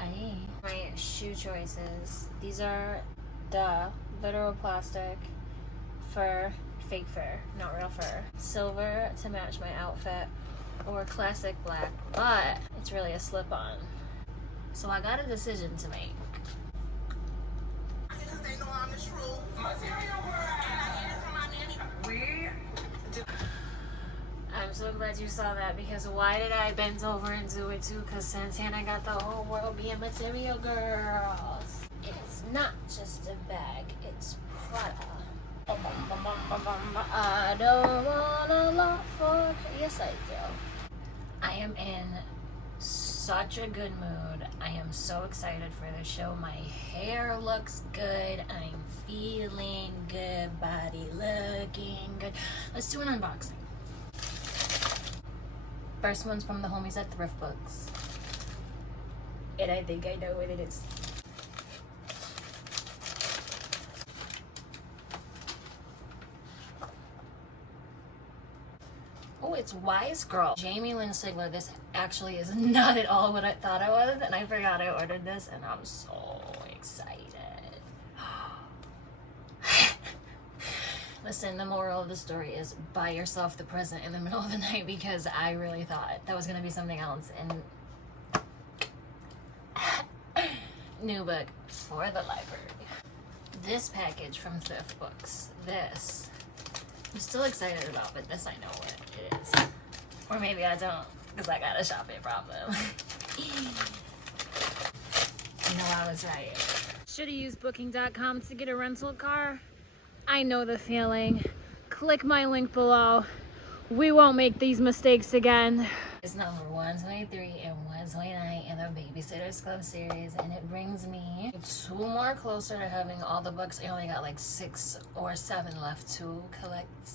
Hi. My shoe choices. These are literal plastic fur, fake fur, not real fur. Silver to match my outfit, or classic black, but it's really a slip-on. So I got a decision to make. I'm so glad you saw that, because why did I bend over and do it too? Because Santana got the whole world being material girls. It's not just a bag, it's Prada. I don't want a lot for... Yes, I do. I am in such a good mood. I am so excited for the show. My hair looks good. I'm feeling good. Body looking good. Let's do an unboxing. First one's from the homies at Thrift Books. And I think I know what it is. Oh, it's Wise Girl. Jamie Lynn Sigler. This actually is not at all what I thought it was, and I forgot I ordered this, and I'm so excited. Listen, the moral of the story is buy yourself the present in the middle of the night, because I really thought that was going to be something else. And new book for the library. This package from Thrift Books. This I'm still excited about, but this I know what it is. Or maybe I don't, because I got a shopping problem. No, I was right. Should have used booking.com to get a rental car. I know the feeling. Click my link below. We won't make these mistakes again. It's number 123 and 129 in the Babysitters Club series, and it brings me 2 more closer to having all the books. I only got like 6 or 7 left to collect.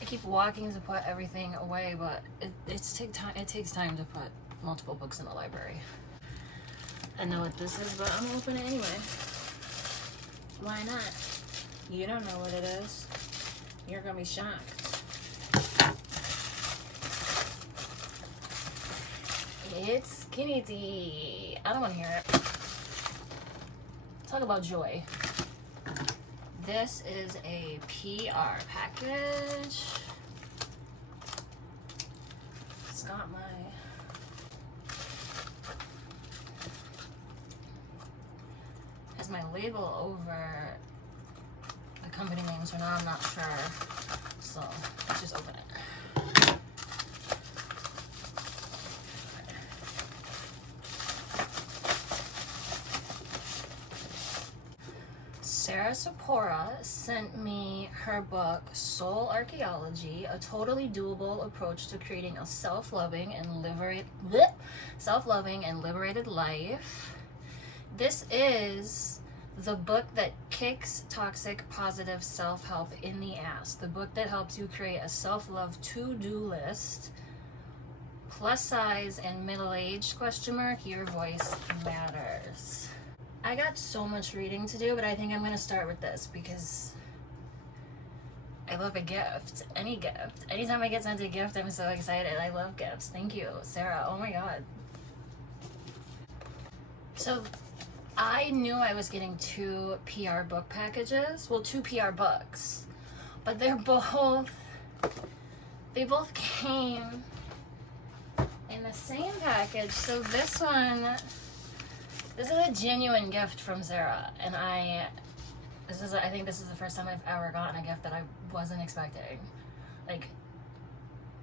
I keep walking to put everything away, but it takes time to put multiple books in the library. I know what this is, but I'm gonna open it anyway. Why not? You don't know what it is. You're gonna be shocked. It's skinny tea. I don't want to hear it. Talk about joy. This is a PR package. It's got my... Has my label over the company name, so now I'm not sure. So let's just open it. Sarah Sapora sent me her book, Soul Archaeology, a totally doable approach to creating a self-loving and liberated life. This is the book that kicks toxic positive self-help in the ass. The book that helps you create a self-love to-do list. Plus size and middle-aged ? Your voice matters. I got so much reading to do, but I think I'm going to start with this because I love a gift. Any gift. Anytime I get sent a gift, I'm so excited. I love gifts. Thank you, Sarah. Oh my god. So I knew I was getting 2 PR book packages. Well, 2 PR books. But they both came in the same package. So this is a genuine gift from Sarah, and I think this is the first time I've ever gotten a gift that I wasn't expecting. Like,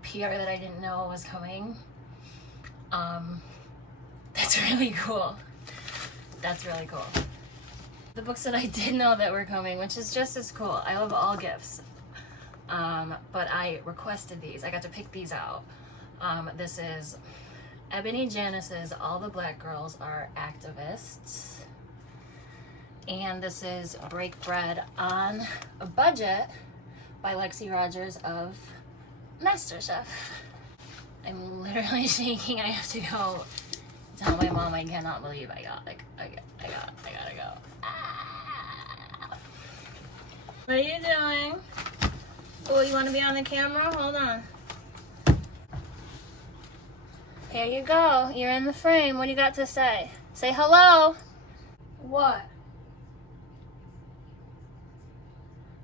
PR that I didn't know was coming. That's really cool. That's really cool. The books that I did know that were coming, which is just as cool. I love all gifts. But I requested these. I got to pick these out. This is Ebony Janice's All the Black Girls Are Activists. And this is Break Bread on a Budget by Lexi Rogers of MasterChef. I'm literally shaking. I have to go tell my mom I cannot believe I gotta go. Ah. What are you doing? Oh, you want to be on the camera? Hold on. Here you go. You're in the frame. What do you got to say? Say hello. What?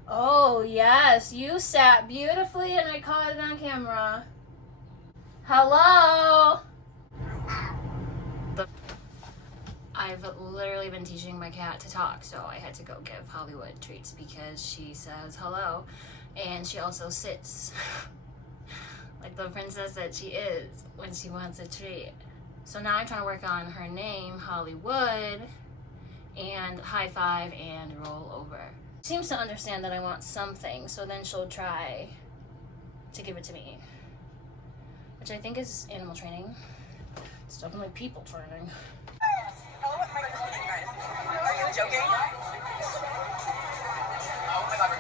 Oh, yes. You sat beautifully and I caught it on camera. Hello. I've literally been teaching my cat to talk, so I had to go give Hollywood treats because she says hello and she also sits like the princess that she is when she wants a treat. So now I'm trying to work on her name, Hollywood, and high five and roll over. She seems to understand that I want something, so then she'll try to give it to me, which I think is animal training. It's definitely people training. Hello, my name is Megan, guys. Are you joking? Oh my god, we're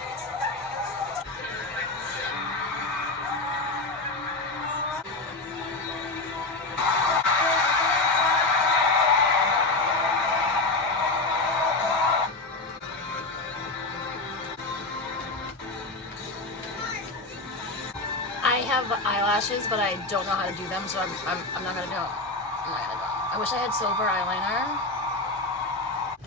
I have eyelashes, but I don't know how to do them, so I'm not gonna do them. I'm not gonna do them. I wish I had silver eyeliner.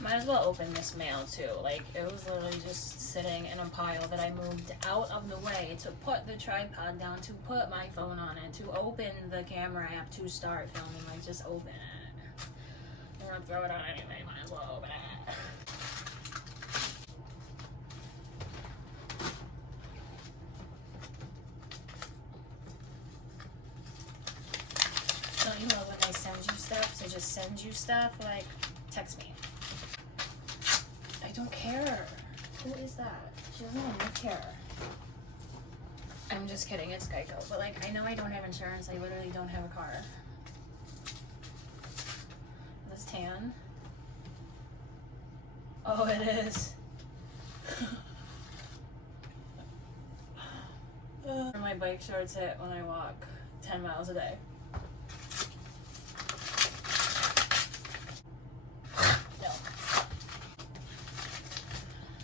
Might as well open this mail too. Like, it was literally just sitting in a pile that I moved out of the way to put the tripod down, to put my phone on it, to open the camera app to start filming. Like, just open it. I'm gonna throw it on anyway. Might as well open it. Don't you know when they send you stuff, to just send you stuff? Like, text me. I don't care. Who is that? She doesn't even care. I'm just kidding, it's Geico. But like, I know I don't have insurance. I literally don't have a car. This tan. Oh, it is. My bike shorts hit when I walk 10 miles a day.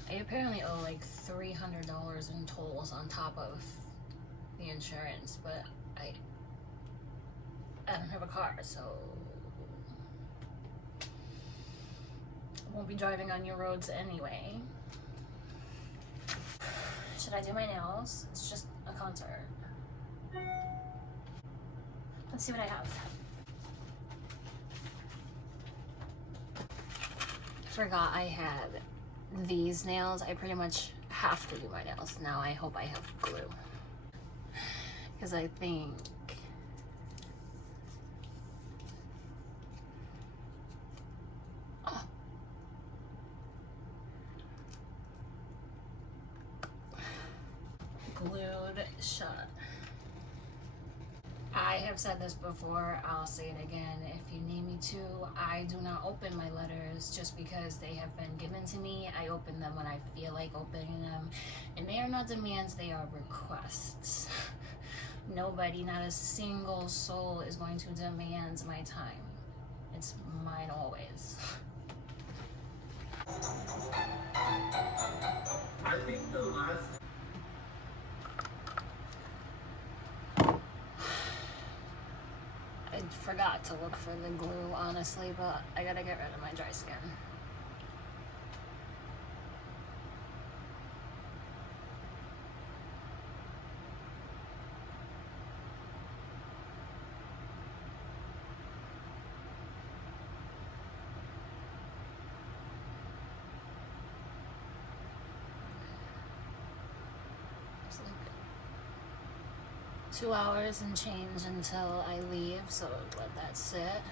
I apparently owe like $300 in tolls on top of the insurance, but I don't have a car, so I won't be driving on your roads anyway. Should I do my nails? It's just a concert. Let's see what I have. I forgot I had these nails. I pretty much have to do my nails now. I hope I have glue, because I think glued shut. I have said this before, I'll say it again. If you need me to, I do not open my letters just because they have been given to me. I open them when I feel like opening them. And they are not demands, they are requests. Nobody, not a single soul is going to demand my time. It's mine always. I think the last I forgot to look for the glue, honestly, but I gotta get rid of my dry skin. It's like 2 hours and change until I leave, so let that sit.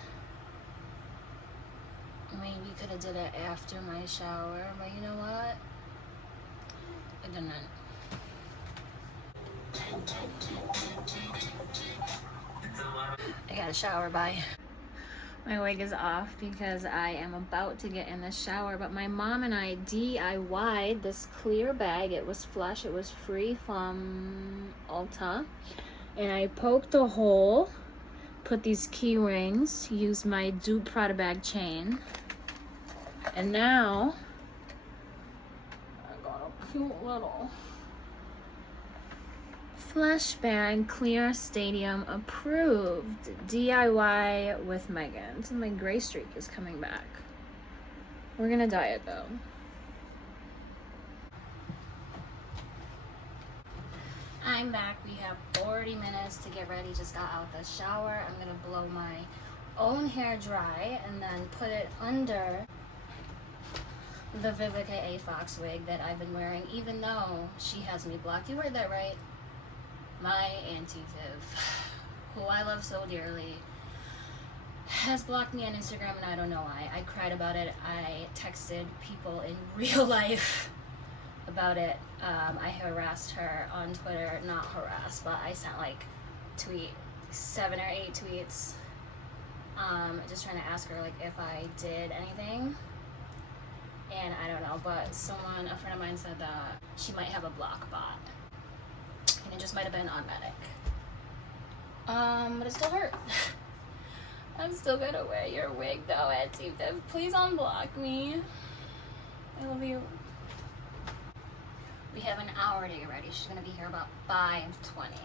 Maybe could have did it after my shower, but you know what? I didn't. I got a shower, bye. My wig is off because I am about to get in the shower, but my mom and I DIY'd this clear bag. It was flush, it was free from Ulta. And I poked a hole, put these key rings, used my dupe Prada bag chain. And now, I got a cute little Flashbang Clear Stadium approved. DIY with Megan. So my gray streak is coming back. We're gonna diet though. I'm back. We have 40 minutes to get ready. Just got out the shower. I'm gonna blow my own hair dry and then put it under the Vivica A. Fox wig that I've been wearing, even though she has me blocked. You heard that right? My Auntie Viv, who I love so dearly, has blocked me on Instagram, and I don't know why. I cried about it. I texted people in real life about it. I harassed her on Twitter. Not harassed, but I sent like 7 or 8 tweets, just trying to ask her like if I did anything. And I don't know, but a friend of mine said that she might have a block bot. And it just might have been on Medic. But it still hurt. I'm still gonna wear your wig though, Auntie Viv. Please unblock me. I love you. We have an hour to get ready. She's gonna be here about 5:20.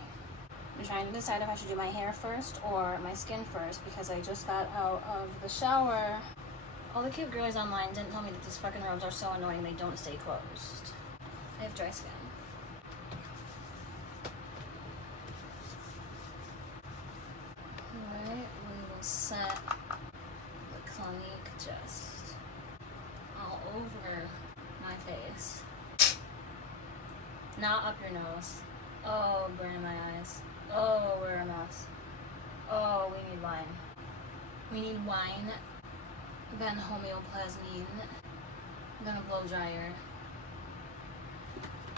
I'm trying to decide if I should do my hair first or my skin first because I just got out of the shower. All the cute girls online didn't tell me that these fucking robes are so annoying they don't stay closed. I have dry skin. Alright, we will set the Clinique just all over my face. Not up your nose. Oh, burning my eyes. Oh, we're a mess. Oh, we need wine. We need wine. Then homeoplasmine, then a blow dryer,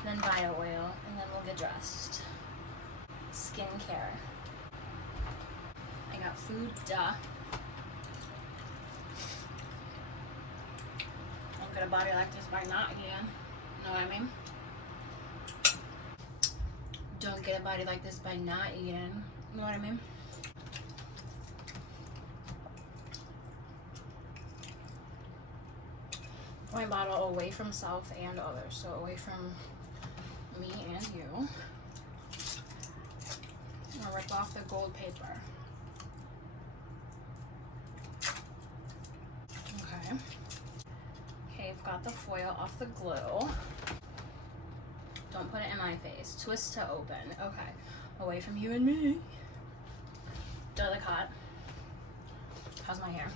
then bio oil, and then we'll get dressed. Skincare. I got food, duh. Don't get a body like this by not eating. Know what I mean? Don't get a body like this by not eating. Know what I mean? My bottle away from self and others, so away from me and you. I'm gonna rip off the gold paper. Okay. Okay, I've got the foil off the glue. Don't put it in my face. Twist to open. Okay. Away from you and me. Delicate. How's my hair?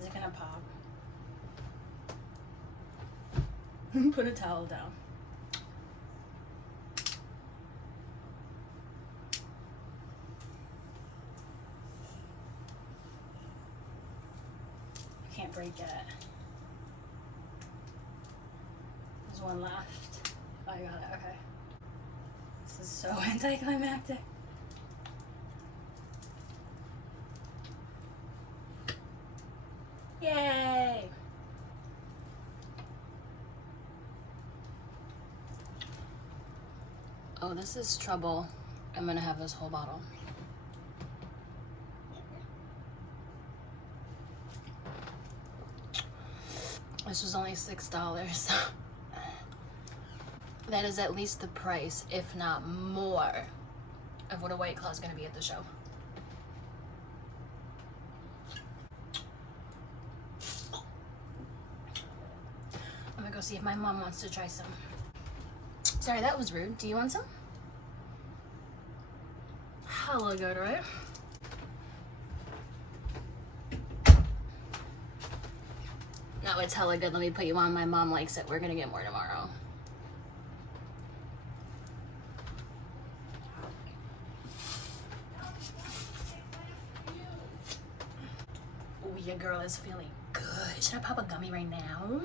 Is it gonna pop? Put a towel down. I can't break it. There's one left. Oh, I got it. Okay. This is so anticlimactic. Yay! Oh, this is trouble. I'm gonna have this whole bottle. This was only $6. That is at least the price, if not more, of what a White Claw is gonna be at the show. I'm gonna go see if my mom wants to try some. Sorry, that was rude. Do you want some? Hella good, right? No, it's hella good. Let me put you on. My mom likes it. We're gonna get more tomorrow. Oh, your girl is feeling good. Should I pop a gummy right now?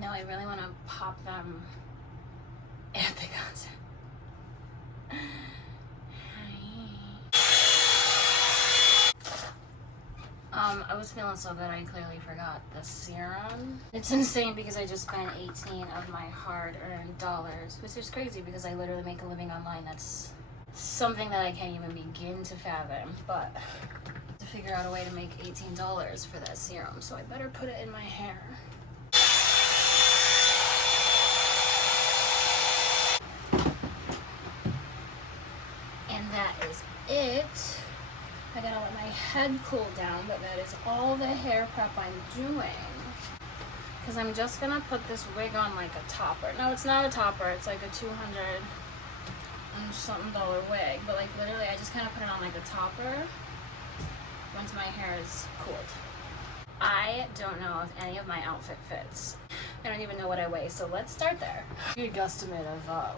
No, I really want to pop them at the concert. I was feeling so good I clearly forgot the serum. It's insane because I just spent 18 of my hard-earned dollars, which is crazy because I literally make a living online. That's something that I can't even begin to fathom, but to figure out a way to make $18 for that serum, so I better put it in my hair. And that is it. I gotta let my head cool down, but that is all the hair prep I'm doing. Because I'm just gonna put this wig on like a topper. No, it's not a topper, it's like a $200 and something wig, but like literally I just kind of put it on like a topper once my hair is cooled. I don't know if any of my outfit fits. I don't even know what I weigh, so let's start there. Good guesstimate of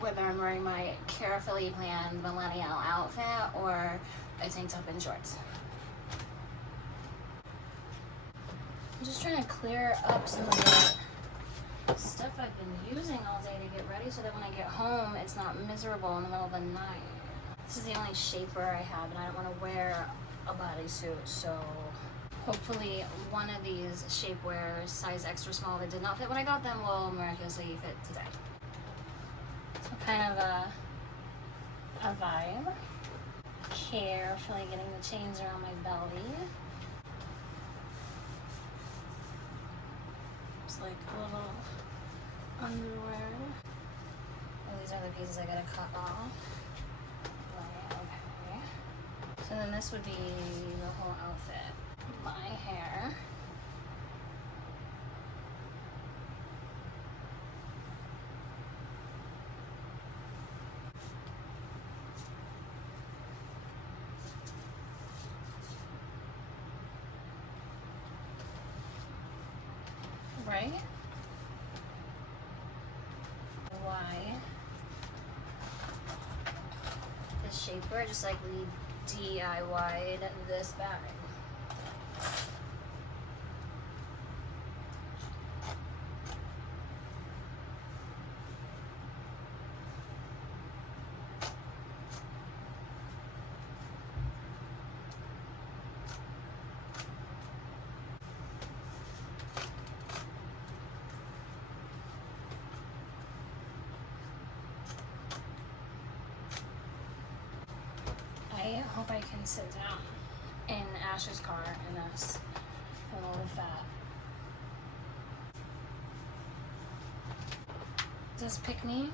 whether I'm wearing my carefully planned millennial outfit or a tank top and shorts. I'm just trying to clear up some of the stuff I've been using all day to get ready so that when I get home it's not miserable in the middle of the night. This is the only shapewear I have and I don't want to wear a bodysuit, so hopefully one of these shapewear size extra small that did not fit when I got them will miraculously fit today. So kind of a vibe. Carefully getting the chains around my belly. It's like a little underwear. Oh, these are the pieces I gotta cut off. Okay. So then this would be the whole outfit. My hair. Right? Why? This shapewear, just like we DIY'd this bag. I hope I can sit down in Ash's car in this. I'm a little fat. Does pick me?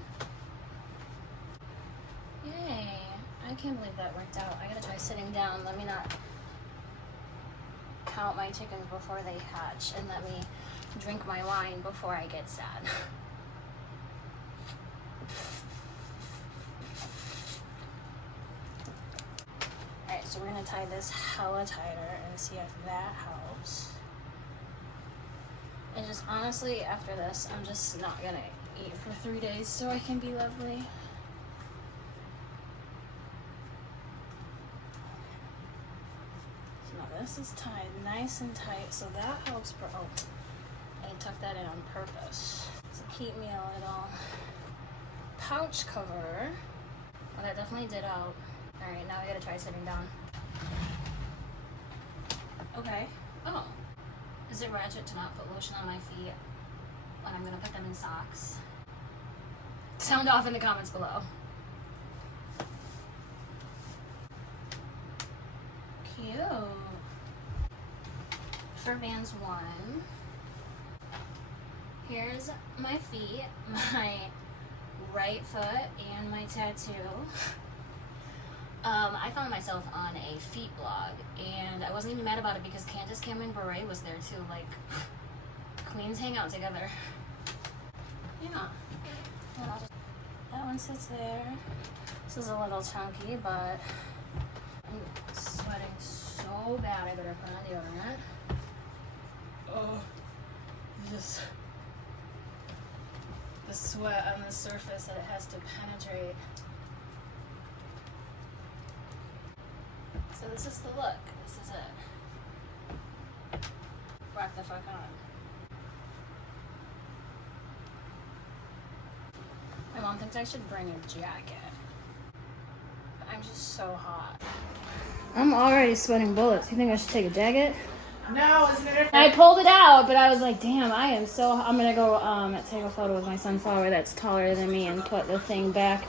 Yay. I can't believe that worked out. I gotta try sitting down. Let me not count my chickens before they hatch and let me drink my wine before I get sad. Alright, so we're gonna tie this hella tighter and see if that helps. And just honestly, after this, I'm just not gonna eat for 3 days so I can be lovely. So now this is tied nice and tight, so that helps. Oh, I tucked that in on purpose to keep me a little pouch cover. Oh, that definitely did help. Alright, now I gotta try sitting down. Okay. Oh. Is it ratchet to not put lotion on my feet when I'm gonna put them in socks? Sound off in the comments below. Cute. For Vans 1, here's my feet, my right foot, and my tattoo. I found myself on a feet blog, and I wasn't even mad about it because Candace Cameron Bure was there too. Like, queens hang out together. Yeah. That one sits there. This is a little chunky, but I'm sweating so bad I better put on deodorant. Oh, just the sweat on the surface that it has to penetrate. So this is the look. This is it. Rock the fuck on. My mom thinks I should bring a jacket. But I'm just so hot. I'm already sweating bullets. You think I should take a jacket? No, isn't it? I pulled it out, but I was like, damn, I am so hot. I'm gonna go take a photo with my sunflower that's taller than me and put the thing back